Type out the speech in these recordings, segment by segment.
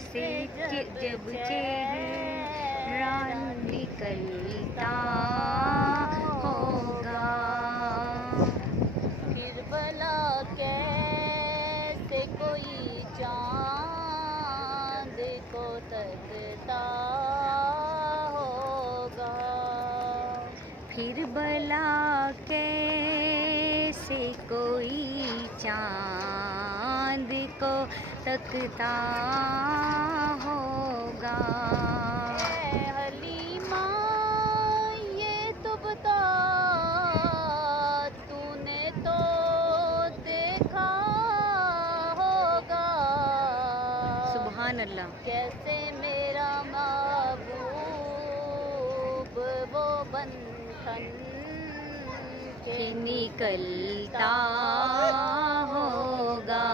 से जब चेहरा निकलता होगा, फिर भला कैसे कोई चांद को तकता होगा। फिर भला कैसे कोई चांद को तकता होगा। हलीमा ये तो बता, तूने तो देखा होगा, सुभान अल्लाह। कैसे मेरा महबूब वो बंधन के निकलता होगा,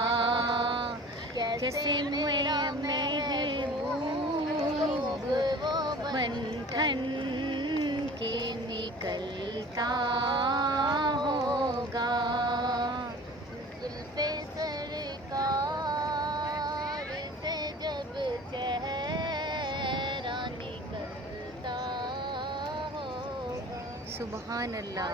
कैसे मेरा महबूब बंधन के निकलता होगा। जुल्फे सरकार से जब चेहरा निकलता होगा। सुभान अल्लाह।